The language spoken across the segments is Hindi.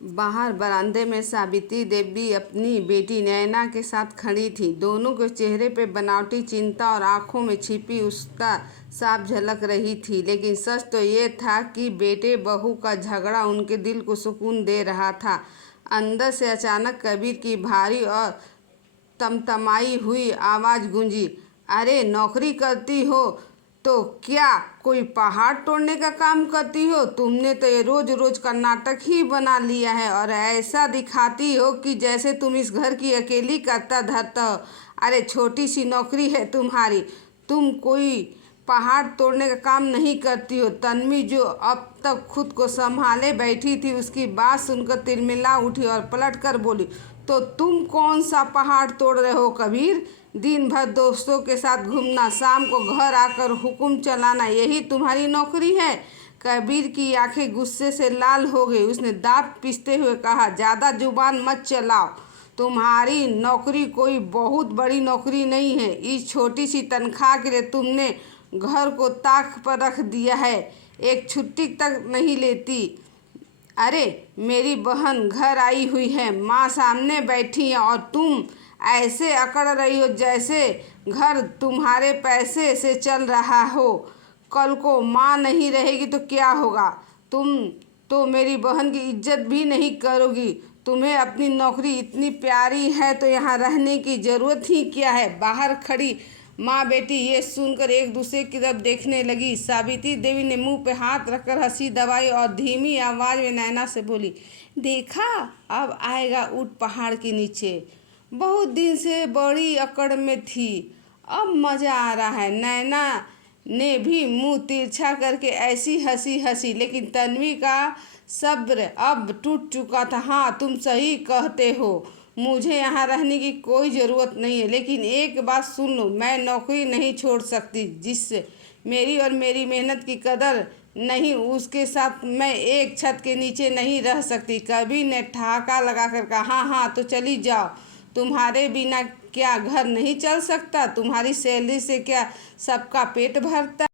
बाहर बरामदे में सावित्री देवी अपनी बेटी नैना के साथ खड़ी थी। दोनों के चेहरे पे बनावटी चिंता और आंखों में छिपी उत्सुकता साफ झलक रही थी। लेकिन सच तो ये था कि बेटे बहू का झगड़ा उनके दिल को सुकून दे रहा था। अंदर से अचानक कबीर की भारी और तमतमाई हुई आवाज़ गूंजी, अरे नौकरी करती हो तो क्या कोई पहाड़ तोड़ने का काम करती हो? तुमने तो ये रोज रोज का नाटक ही बना लिया है और ऐसा दिखाती हो कि जैसे तुम इस घर की अकेली करता धरता हो। अरे छोटी सी नौकरी है तुम्हारी, तुम कोई पहाड़ तोड़ने का काम नहीं करती हो। तन्वी जो अब तक खुद को संभाले बैठी थी, उसकी बात सुनकर तिलमिला उठी और पलट कर बोली, तो तुम कौन सा पहाड़ तोड़ रहे हो कबीर? दिन भर दोस्तों के साथ घूमना, शाम को घर आकर हुक्म चलाना, यही तुम्हारी नौकरी है? कबीर की आंखें गुस्से से लाल हो गई। उसने दांत पीसते हुए कहा, ज़्यादा जुबान मत चलाओ। तुम्हारी नौकरी कोई बहुत बड़ी नौकरी नहीं है। इस छोटी सी तनख्वाह के लिए तुमने घर को ताक पर रख दिया है, एक छुट्टी तक नहीं लेती। अरे मेरी बहन घर आई हुई है, माँ सामने बैठी है और तुम ऐसे अकड़ रही हो जैसे घर तुम्हारे पैसे से चल रहा हो। कल को माँ नहीं रहेगी तो क्या होगा? तुम तो मेरी बहन की इज्जत भी नहीं करोगी। तुम्हें अपनी नौकरी इतनी प्यारी है तो यहाँ रहने की ज़रूरत ही क्या है? बाहर खड़ी माँ बेटी ये सुनकर एक दूसरे की तरफ देखने लगी। सावित्री देवी ने मुंह पे हाथ रखकर हंसी दबाई और धीमी आवाज़ में नैना से बोली, देखा अब आएगा ऊँट पहाड़ के नीचे। बहुत दिन से बड़ी अकड़ में थी, अब मज़ा आ रहा है। नैना ने भी मुंह तिरछा करके ऐसी हंसी हंसी, लेकिन तन्वी का सब्र अब टूट चुका था। हाँ तुम सही कहते हो, मुझे यहाँ रहने की कोई ज़रूरत नहीं है, लेकिन एक बात सुन लो, मैं नौकरी नहीं छोड़ सकती। जिससे मेरी और मेरी मेहनत की कदर नहीं, उसके साथ मैं एक छत के नीचे नहीं रह सकती। कबीर ने ठहाका लगाकर कहा, हाँ हाँ तो चली जाओ। तुम्हारे बिना क्या घर नहीं चल सकता? तुम्हारी सैलरी से क्या सबका पेट भरता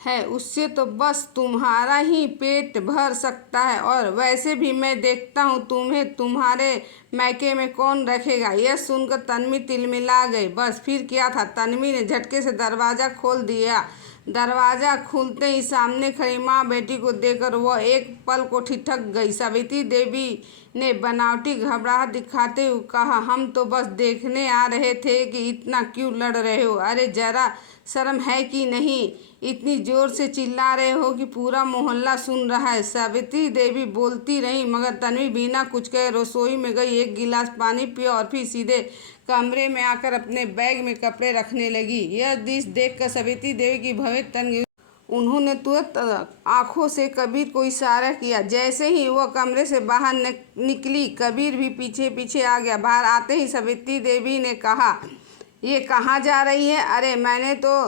है? उससे तो बस तुम्हारा ही पेट भर सकता है। और वैसे भी मैं देखता हूँ तुम्हें तुम्हारे मैके में कौन रखेगा। यह सुनकर तन्वी तिलमिला गई। बस फिर क्या था, तन्वी ने झटके से दरवाज़ा खोल दिया। दरवाज़ा खुलते ही सामने खड़ी माँ बेटी को देखकर वह एक पल को ठिठक गई। सावित्री देवी ने बनावटी घबराहट दिखाते हुए कहा, हम तो बस देखने आ रहे थे कि इतना क्यों लड़ रहे हो? अरे जरा शर्म है कि नहीं? इतनी जोर से चिल्ला रहे हो कि पूरा मोहल्ला सुन रहा है। सावित्री देवी बोलती रही, मगर तन्वी बिना कुछ कहे रसोई में गई, एक गिलास पानी पिया और फिर सीधे कमरे में आकर अपने बैग में कपड़े रखने लगी। यह दृश्य देखकर सावित्री देवी की भवें तन गई। उन्होंने तुरंत आंखों से कबीर को इशारा किया। जैसे ही वह कमरे से बाहर निकली, कबीर भी पीछे पीछे आ गया। बाहर आते ही सावित्री देवी ने कहा, ये कहाँ जा रही है? अरे मैंने तो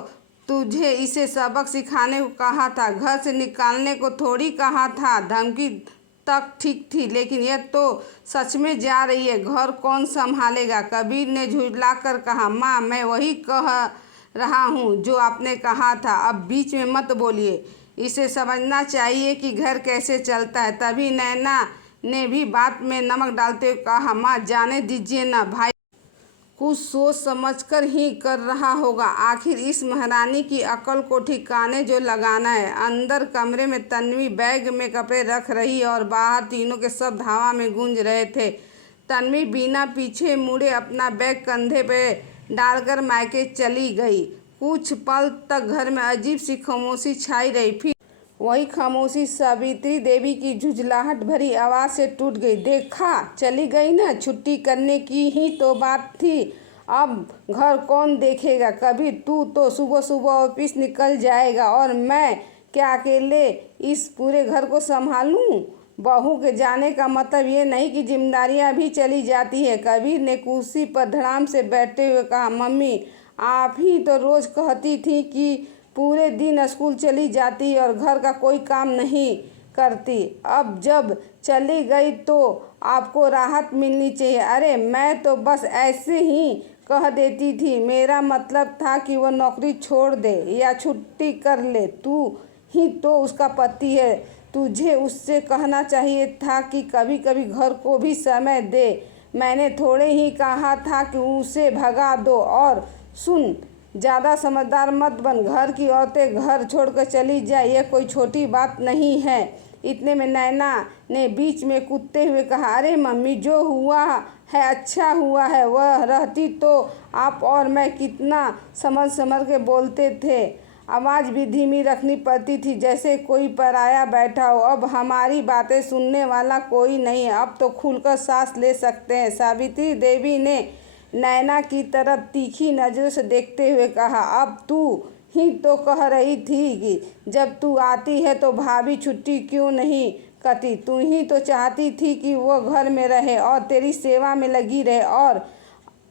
तुझे इसे सबक सिखाने को कहा था, घर से निकालने को थोड़ी कहा था। धमकी तक ठीक थी, लेकिन यह तो सच में जा रही है। घर कौन संभालेगा? कबीर ने झुठलाकर कहा, माँ मैं वही कह रहा हूँ जो आपने कहा था, अब बीच में मत बोलिए। इसे समझना चाहिए कि घर कैसे चलता है। तभी नैना ने भी बात में नमक डालते हुए कहा, माँ जाने दीजिए ना, भाई कुछ सोच समझकर ही कर रहा होगा। आखिर इस महारानी की अकल को ठिकाने जो लगाना है। अंदर कमरे में तन्वी बैग में कपड़े रख रही और बाहर तीनों के शब्द हवा में गूंज रहे थे। तन्वी बिना पीछे मुड़े अपना बैग कंधे पे डालकर मायके चली गई। कुछ पल तक घर में अजीब सी खामोशी छाई रही। फिर वही खामोशी सावित्री देवी की झुंझलाहट भरी आवाज़ से टूट गई। देखा चली गई ना, छुट्टी करने की ही तो बात थी। अब घर कौन देखेगा? कभी तू तो सुबह सुबह ऑफिस निकल जाएगा और मैं क्या अकेले इस पूरे घर को संभालूं? बहू के जाने का मतलब ये नहीं कि जिम्मेदारियां भी चली जाती है। कबीर ने कुर्सी पर धड़ाम से बैठते हुए कहा, मम्मी आप ही तो रोज़ कहती थी कि पूरे दिन स्कूल चली जाती और घर का कोई काम नहीं करती। अब जब चली गई तो आपको राहत मिलनी चाहिए। अरे मैं तो बस ऐसे ही कह देती थी, मेरा मतलब था कि वह नौकरी छोड़ दे या छुट्टी कर ले। तू ही तो उसका पति है, तुझे उससे कहना चाहिए था कि कभी कभी घर को भी समय दे। मैंने थोड़े ही कहा था कि उसे भगा दो। और सुन, ज़्यादा समझदार मत बन। घर की औरतें घर छोड़कर चली जाए, यह कोई छोटी बात नहीं है। इतने में नैना ने बीच में कूदते हुए कहा, अरे मम्मी, जो हुआ है अच्छा हुआ है। वह रहती तो आप और मैं कितना समझ समझ के बोलते थे। आवाज़ भी धीमी रखनी पड़ती थी, जैसे कोई पराया बैठा हो। अब हमारी बातें सुनने वाला कोई नहीं है। अब तो खुलकर सांस ले सकते हैं। सावित्री देवी ने नैना की तरफ तीखी नज़रों से देखते हुए कहा, अब तू ही तो कह रही थी कि जब तू आती है तो भाभी छुट्टी क्यों नहीं करती। तू ही तो चाहती थी कि वो घर में रहे और तेरी सेवा में लगी रहे, और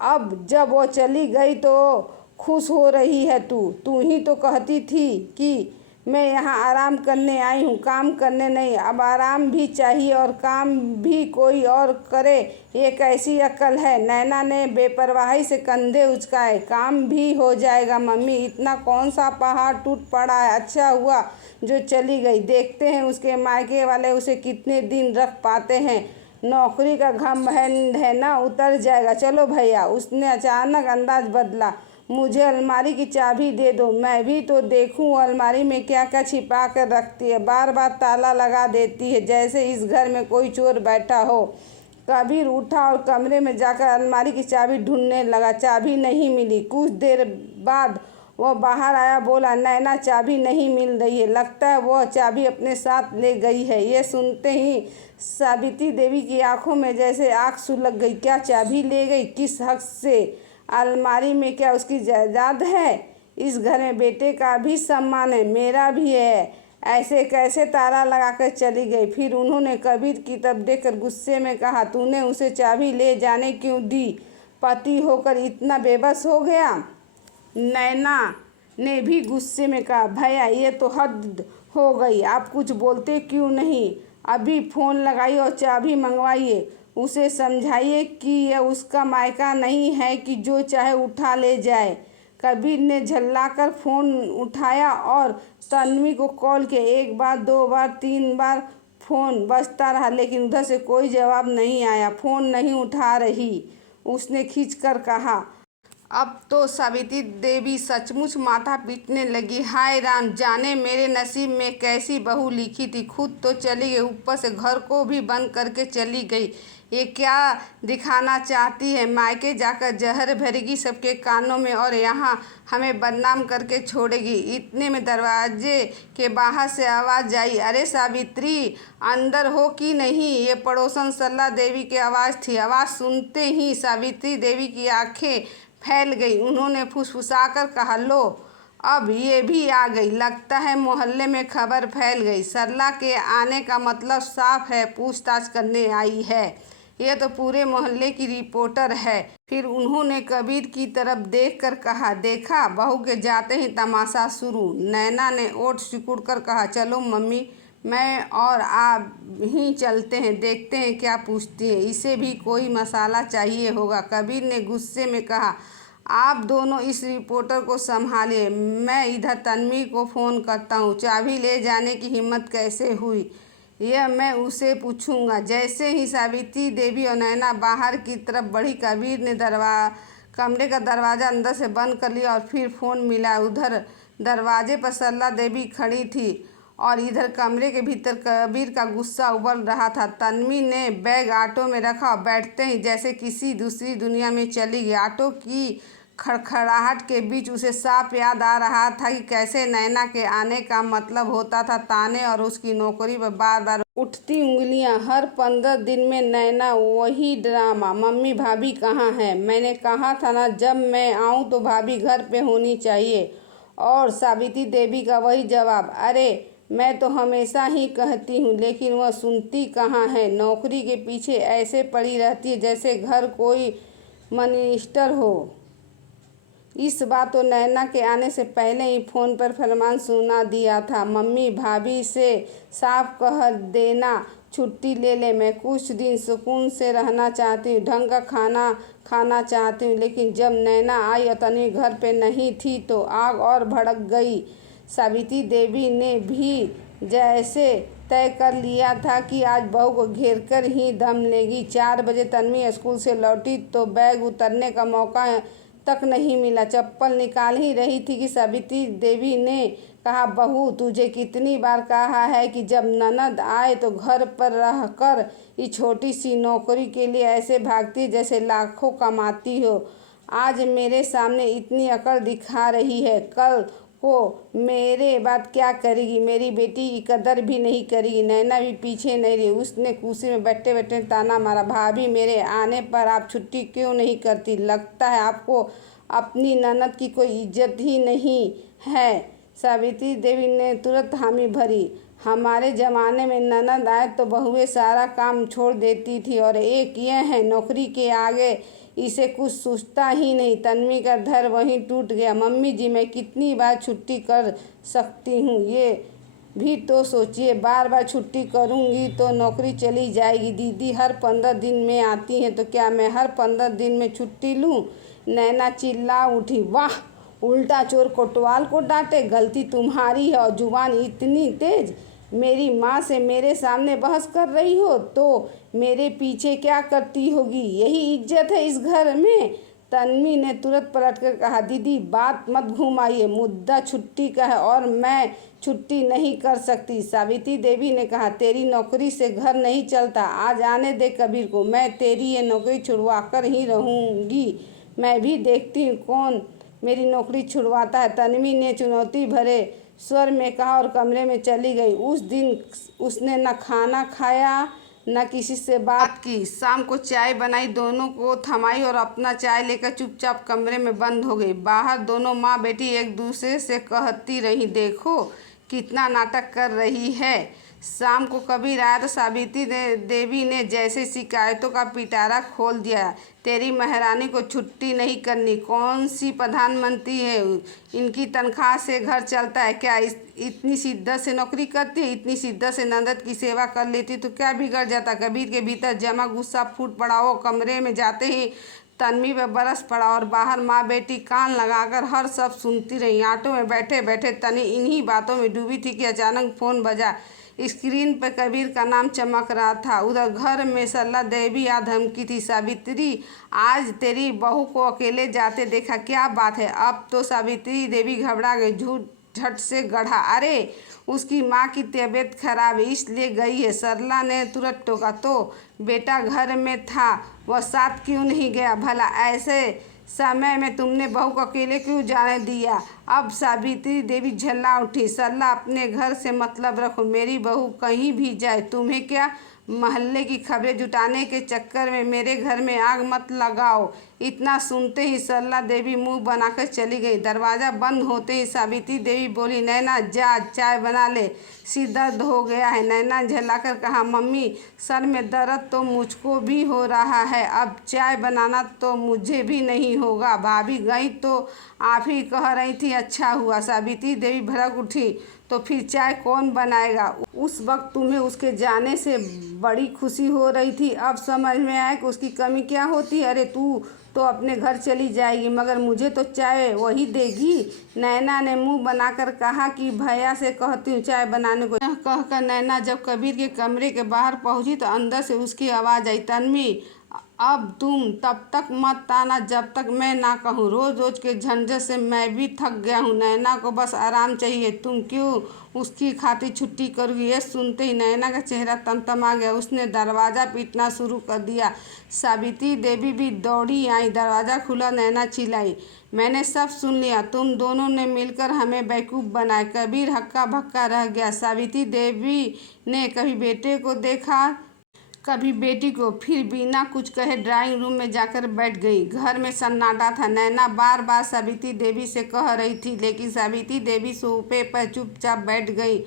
अब जब वो चली गई तो खुश हो रही है। तू ही तो कहती थी कि मैं यहाँ आराम करने आई हूँ, काम करने नहीं। अब आराम भी चाहिए और काम भी कोई और करे, ये कैसी अक्ल है। नैना ने बेपरवाही से कंधे उचकाए। काम भी हो जाएगा मम्मी, इतना कौन सा पहाड़ टूट पड़ा है। अच्छा हुआ जो चली गई। देखते हैं उसके मायके वाले उसे कितने दिन रख पाते हैं। नौकरी का घमंड है ना, उतर जाएगा। चलो भैया। उसने अचानक अंदाज बदला, मुझे अलमारी की चाबी दे दो, मैं भी तो देखूं अलमारी में क्या क्या छिपा कर रखती है। बार बार ताला लगा देती है, जैसे इस घर में कोई चोर बैठा हो। कबीर उठा और कमरे में जाकर अलमारी की चाबी ढूंढने लगा। चाबी नहीं मिली। कुछ देर बाद वह बाहर आया, बोला, नैना चाबी नहीं मिल रही है, लगता है वह चाबी अपने साथ ले गई है। ये सुनते ही सावित्री देवी की आंखों में जैसे आग सुलग गई। क्या चाबी ले गई? किस हक से? अलमारी में क्या उसकी जायदाद है? इस घर में बेटे का भी सम्मान है, मेरा भी है। ऐसे कैसे ताला लगाकर चली गई? फिर उन्होंने कबीर की तरफ देखकर गुस्से में कहा, तूने उसे चाबी ले जाने क्यों दी? पति होकर इतना बेबस हो गया? नैना ने भी गुस्से में कहा, भैया ये तो हद हो गई, आप कुछ बोलते क्यों नहीं? अभी फ़ोन लगाइए और चाबी मंगवाइए। उसे समझाइए कि यह उसका मायका नहीं है कि जो चाहे उठा ले जाए। कबीर ने झल्लाकर फ़ोन उठाया और तन्वी को कॉल किया। एक बार, दो बार, तीन बार फ़ोन बजता रहा, लेकिन उधर से कोई जवाब नहीं आया। फ़ोन नहीं उठा रही, उसने खींचकर कहा। अब तो सावित्री देवी सचमुच माथा पीटने लगी। हाय राम, जाने मेरे नसीब में कैसी बहू लिखी थी। खुद तो चली गई, ऊपर से घर को भी बंद करके चली गई। ये क्या दिखाना चाहती है? मायके जाकर जहर भरेगी सबके कानों में और यहाँ हमें बदनाम करके छोड़ेगी। इतने में दरवाजे के बाहर से आवाज़ आई, अरे सावित्री, अंदर हो कि नहीं? ये पड़ोसन सरला देवी की आवाज़ थी। आवाज़ सुनते ही सावित्री देवी की आंखें फैल गई। उन्होंने फुसफुसाकर कहा, लो, अब ये भी आ गई। लगता है मोहल्ले में खबर फैल गई। सरला के आने का मतलब साफ है, पूछताछ करने आई है। यह तो पूरे मोहल्ले की रिपोर्टर है। फिर उन्होंने कबीर की तरफ देखकर कहा, देखा, बहू के जाते ही तमाशा शुरू। नैना ने ओठ सिकुड़कर कहा, चलो मम्मी, मैं और आप ही चलते हैं, देखते हैं क्या पूछती है। इसे भी कोई मसाला चाहिए होगा। कबीर ने गुस्से में कहा, आप दोनों इस रिपोर्टर को संभालिए, मैं इधर तन्वी को फ़ोन करता हूँ। चाबी ले जाने की हिम्मत कैसे हुई, यह मैं उसे पूछूंगा। जैसे ही सावित्री देवी और नैना बाहर की तरफ बढ़ी, कबीर ने कमरे का दरवाज़ा अंदर से बंद कर लिया और फिर फ़ोन मिला। उधर दरवाजे पर सरला देवी खड़ी थी और इधर कमरे के भीतर कबीर का गुस्सा उबल रहा था। तन्वी ने बैग ऑटो में रखा और बैठते ही जैसे किसी दूसरी दुनिया में चली गई। ऑटो की खड़खड़ाहट के बीच उसे साफ याद आ रहा था कि कैसे नैना के आने का मतलब होता था ताने और उसकी नौकरी पर बार बार उठती उंगलियां। हर 15 दिन में नैना वही ड्रामा, मम्मी भाभी कहाँ है? मैंने कहा था ना, जब मैं आऊँ तो भाभी घर पे होनी चाहिए। और सावित्री देवी का वही जवाब, अरे मैं तो हमेशा ही कहती हूँ, लेकिन वह सुनती कहाँ है। नौकरी के पीछे ऐसे पड़ी रहती है जैसे घर कोई मिनिस्टर हो। इस बार तो नैना के आने से पहले ही फ़ोन पर फरमान सुना दिया था, मम्मी भाभी से साफ कह देना छुट्टी ले ले। मैं कुछ दिन सुकून से रहना चाहती हूँ, ढंग का खाना खाना चाहती हूँ। लेकिन जब नैना आई और तन्वी घर पे नहीं थी तो आग और भड़क गई। सावित्री देवी ने भी जैसे तय कर लिया था कि आज बहू को घेर कर ही दम लेगी। 4 बजे तन्वी स्कूल से लौटी तो बैग उतारने का मौका तक नहीं मिला। चप्पल निकाल ही रही थी कि सावित्री देवी ने कहा, बहू तुझे कितनी बार कहा है कि जब ननद आए तो घर पर रहकर इस छोटी सी नौकरी के लिए ऐसे भागती जैसे लाखों कमाती हो। आज मेरे सामने इतनी अकड़ दिखा रही है, कल को मेरे बाद क्या करेगी? मेरी बेटी की कदर भी नहीं करेगी। नैना भी पीछे नहीं रही, उसने कुर्सी में बैठे बैठे ताना मारा, भाभी मेरे आने पर आप छुट्टी क्यों नहीं करती? लगता है आपको अपनी ननद की कोई इज्जत ही नहीं है। सावित्री देवी ने तुरंत हामी भरी, हमारे ज़माने में ननद आए तो बहुएं सारा काम छोड़ देती थी, और एक यह है नौकरी के आगे इसे कुछ सोचता ही नहीं। तन्वी का धैर्य वहीं टूट गया। मम्मी जी मैं कितनी बार छुट्टी कर सकती हूँ, ये भी तो सोचिए। बार बार छुट्टी करूँगी तो नौकरी चली जाएगी। दीदी हर 15 दिन में आती हैं, तो क्या मैं हर 15 दिन में छुट्टी लूँ? नैना चिल्ला उठी, वाह, उल्टा चोर कोतवाल को डांटे, गलती तुम्हारी है और जुबान इतनी तेज। मेरी माँ से मेरे सामने बहस कर रही हो तो मेरे पीछे क्या करती होगी? यही इज्जत है इस घर में? तन्वी ने तुरंत पलटकर कहा, दीदी बात मत घुमाइए, मुद्दा छुट्टी का है और मैं छुट्टी नहीं कर सकती। सावित्री देवी ने कहा, तेरी नौकरी से घर नहीं चलता, आज आने दे कबीर को, मैं तेरी ये नौकरी छुड़वा कर ही रहूँगी। मैं भी देखती हूँ कौन मेरी नौकरी छुड़वाता है, तन्वी ने चुनौती भरे स्वर में कहा और कमरे में चली गई। उस दिन उसने न खाना खाया न किसी से बात की। शाम को चाय बनाई, दोनों को थमाई और अपना चाय लेकर चुपचाप कमरे में बंद हो गई। बाहर दोनों माँ बेटी एक दूसरे से कहती रही, देखो कितना नाटक कर रही है। शाम को कबीर आया तो सावित्री देवी ने जैसे शिकायतों का पिटारा खोल दिया, तेरी महारानी को छुट्टी नहीं करनी, कौन सी प्रधानमंत्री है, इनकी तनख्वाह से घर चलता है क्या? इतनी शिद्दत से नौकरी करती है, इतनी शिद्दत से ननद की सेवा कर लेती तो क्या बिगड़ जाता? कबीर के भीतर जमा गुस्सा फूट पड़ा। वो कमरे में जाते ही तन्वी पे बरस पड़ा और बाहर माँ बेटी कान लगाकर हर सब सुनती रही। ऑटो में बैठे बैठे तन्वी इन्हीं बातों में डूबी थी कि अचानक फ़ोन बजा। स्क्रीन पर कबीर का नाम चमक रहा था। उधर घर में सरला देवी आ धमकी थी, सावित्री आज तेरी बहू को अकेले जाते देखा, क्या बात है? अब तो सावित्री देवी घबरा गई, झट से गढ़ा, अरे उसकी माँ की तबीयत खराब है इसलिए गई है। सरला ने तुरंत टोका, तो बेटा घर में था, वह साथ क्यों नहीं गया? भला ऐसे समय में तुमने बहू को अकेले क्यों जाने दिया? अब सावित्री देवी झल्ला उठी, सरला अपने घर से मतलब रखो, मेरी बहू कहीं भी जाए तुम्हें क्या? महल्ले की खबरें जुटाने के चक्कर में मेरे घर में आग मत लगाओ। इतना सुनते ही सरला देवी मुंह बनाकर चली गई। दरवाज़ा बंद होते ही सावित्री देवी बोली, नैना जा चाय बना ले, सिर दर्द हो गया है। नैना झल्लाकर कहा, मम्मी सर में दर्द तो मुझको भी हो रहा है, अब चाय बनाना तो मुझे भी नहीं होगा। भाभी गई तो आप ही कह रही थी, अच्छा हुआ। सावित्री देवी भड़क उठी, तो फिर चाय कौन बनाएगा? उस वक्त तुम्हें उसके जाने से बड़ी खुशी हो रही थी, अब समझ में आया कि उसकी कमी क्या होती। अरे तू तो अपने घर चली जाएगी मगर मुझे तो चाय वही देगी। नैना ने मुंह बनाकर कहा कि भैया से कहती हूँ चाय बनाने को। यह कहकर नैना जब कबीर के कमरे के बाहर पहुंची तो अंदर से उसकी आवाज़ आई, तन्वी अब तुम तब तक मत आना जब तक मैं ना कहूँ, रोज़ रोज़ के झंझट से मैं भी थक गया हूँ। नैना को बस आराम चाहिए, तुम क्यों उसकी खातिर छुट्टी करोगी? ये सुनते ही नैना का चेहरा तमतमा गया, उसने दरवाज़ा पीटना शुरू कर दिया। सावित्री देवी भी दौड़ी आई, दरवाज़ा खुला, नैना चिल्लाई, मैंने सब सुन लिया, तुम दोनों ने मिलकर हमें बेवकूफ़ बनाए। कबीर हक्का भक्का रह गया। सावित्री देवी ने कभी बेटे को देखा कभी बेटी को, फिर बिना कुछ कहे ड्राइंग रूम में जाकर बैठ गई। घर में सन्नाटा था। नैना बार बार सावित्री देवी से कह रही थी लेकिन सावित्री देवी सोफे पर चुपचाप बैठ गई।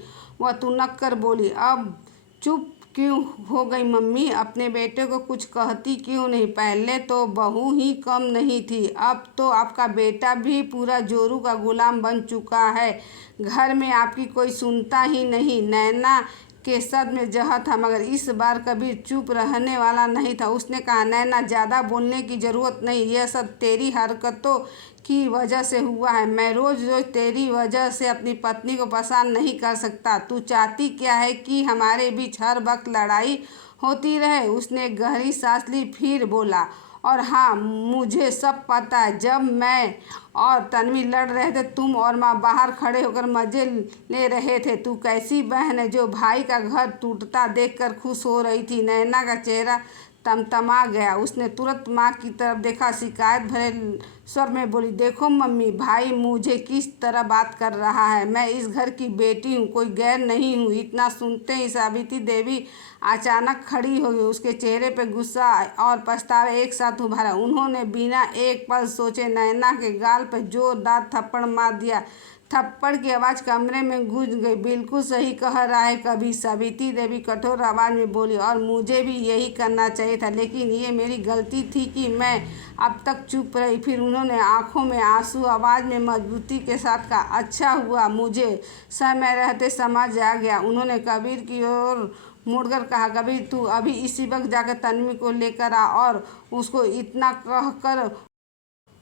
वह तुनक कर बोली, अब चुप क्यों हो गई मम्मी? अपने बेटे को कुछ कहती क्यों नहीं? पहले तो बहू ही कम नहीं थी, अब तो आपका बेटा भी पूरा जोरू का गुलाम बन चुका है। घर में आपकी कोई सुनता ही नहीं। नैना के सद में जहर था, मगर इस बार कबीर चुप रहने वाला नहीं था। उसने कहा, नैना, ज़्यादा बोलने की ज़रूरत नहीं, यह सब तेरी हरकतों की वजह से हुआ है। मैं रोज़ रोज़ तेरी वजह से अपनी पत्नी को परेशान नहीं कर सकता। तू चाहती क्या है कि हमारे बीच हर वक्त लड़ाई होती रहे? उसने एक गहरी सांस ली, फिर बोला, और हाँ, मुझे सब पता है। जब मैं और तन्वी लड़ रहे थे, तुम और माँ बाहर खड़े होकर मज़े ले रहे थे। तू कैसी बहन है जो भाई का घर टूटता देखकर खुश हो रही थी? नैना का चेहरा तमतमा गया। उसने तुरंत माँ की तरफ देखा, शिकायत भरे स्वर में बोली, देखो मम्मी, भाई मुझे किस तरह बात कर रहा है। मैं इस घर की बेटी हूँ, कोई गैर नहीं हूँ। इतना सुनते ही सावित्री देवी अचानक खड़ी हो गई। उसके चेहरे पे गुस्सा और पछतावा एक साथ उभरा। उन्होंने बिना एक पल सोचे नैना के गाल पर जोरदार थप्पड़ मार दिया। थप्पड़ की आवाज़ कमरे में गूंज गई। बिल्कुल सही कह रहा है कभी, सावित्री देवी कठोर आवाज़ में बोली, और मुझे भी यही करना चाहिए था, लेकिन ये मेरी गलती थी कि मैं अब तक चुप रही। फिर उन्होंने आंखों में आंसू, आवाज़ में मजबूती के साथ कहा, अच्छा हुआ मुझे समय रहते समझ आ गया। उन्होंने कबीर की ओर मुड़कर कहा, कबीर, तू अभी इसी वक्त जाकर तन्वी को लेकर आ। और उसको इतना कहकर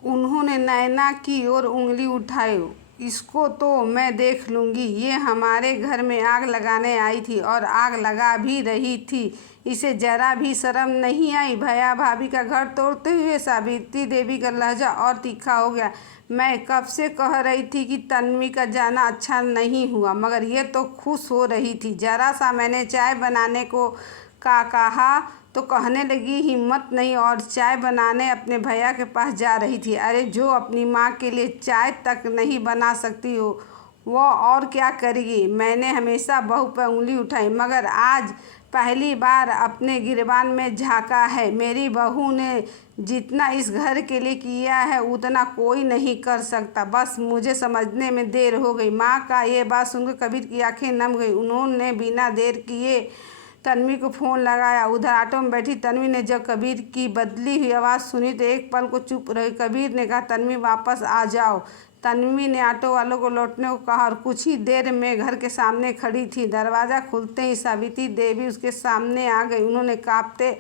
उन्होंने नैना की ओर उंगली उठाई, इसको तो मैं देख लूँगी। ये हमारे घर में आग लगाने आई थी और आग लगा भी रही थी। इसे जरा भी शर्म नहीं आई भैया भाभी का घर तोड़ते हुए? सावित्री देवी का लहजा और तीखा हो गया। मैं कब से कह रही थी कि तन्वी का जाना अच्छा नहीं हुआ, मगर ये तो खुश हो रही थी। जरा सा मैंने चाय बनाने को का कहा तो कहने लगी हिम्मत नहीं, और चाय बनाने अपने भैया के पास जा रही थी। अरे, जो अपनी माँ के लिए चाय तक नहीं बना सकती हो वो और क्या करेगी? मैंने हमेशा बहू पर उंगली उठाई, मगर आज पहली बार अपने गिरबान में झांका है। मेरी बहू ने जितना इस घर के लिए किया है उतना कोई नहीं कर सकता। बस मुझे समझने में देर हो गई। माँ का ये बात सुनकर कबीर की आंखें नम गई। उन्होंने बिना देर किए तन्वी को फ़ोन लगाया। उधर ऑटो में बैठी तन्वी ने जब कबीर की बदली हुई आवाज़ सुनी तो एक पल को चुप रही। कबीर ने कहा, तन्वी वापस आ जाओ। तन्वी ने ऑटो वालों को लौटने को कहा और कुछ ही देर में घर के सामने खड़ी थी। दरवाज़ा खुलते ही सावित्री देवी उसके सामने आ गई। उन्होंने कांपते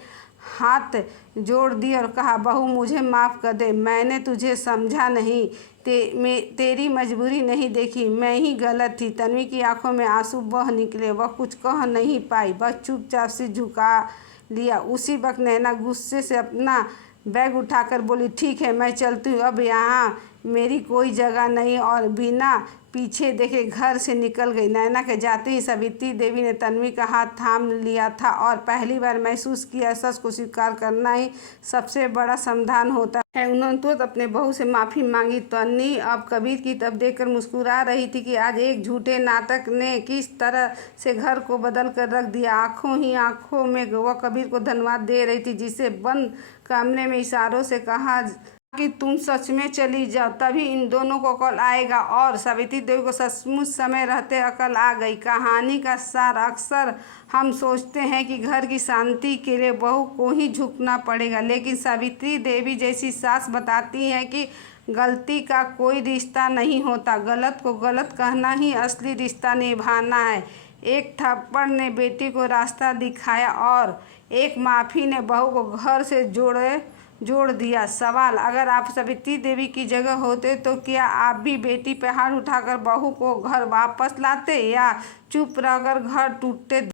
हाथ जोड़ दिए और कहा, बहू, मुझे माफ़ कर दे। मैंने तुझे समझा नहीं, तेरी मजबूरी नहीं देखी। मैं ही गलत थी। तन्वी की आंखों में आंसू बह निकले। वह कुछ कह नहीं पाई, बस चुपचाप से झुका लिया। उसी वक्त नैना गुस्से से अपना बैग उठाकर बोली, ठीक है, मैं चलती हूँ, अब यहाँ मेरी कोई जगह नहीं, और बिना पीछे देखे घर से निकल गई। नैना के जाते ही सावित्री देवी ने तन्वी का हाथ थाम लिया था और पहली बार महसूस किया, सच को स्वीकार करना ही सबसे बड़ा समाधान होता है। उन्होंने तुरंत अपने बहू से माफ़ी मांगी। तन्वी अब कबीर की तरफ देखकर मुस्कुरा रही थी कि आज एक झूठे नाटक ने किस तरह से घर को बदल कर रख दिया। आंखों ही आंखों में वह कबीर को धन्यवाद दे रही थी, जिसे बंद कमरे में इशारों से कहा कि तुम सच में चली जाओ, तभी इन दोनों को अकल आएगा। और सावित्री देवी को सचमुच समय रहते अकल आ गई। कहानी का सार, अक्सर हम सोचते हैं कि घर की शांति के लिए बहू को ही झुकना पड़ेगा, लेकिन सावित्री देवी जैसी सास बताती हैं कि गलती का कोई रिश्ता नहीं होता। गलत को गलत कहना ही असली रिश्ता निभाना है। एक थप्पड़ ने बेटी को रास्ता दिखाया और एक माफ़ी ने बहू को घर से जोड़ दिया। सवाल, अगर आप सावित्री देवी की जगह होते तो क्या आप भी बेटी पे हाथ उठाकर बहू को घर वापस लाते, या चुप रहकर घर टूटते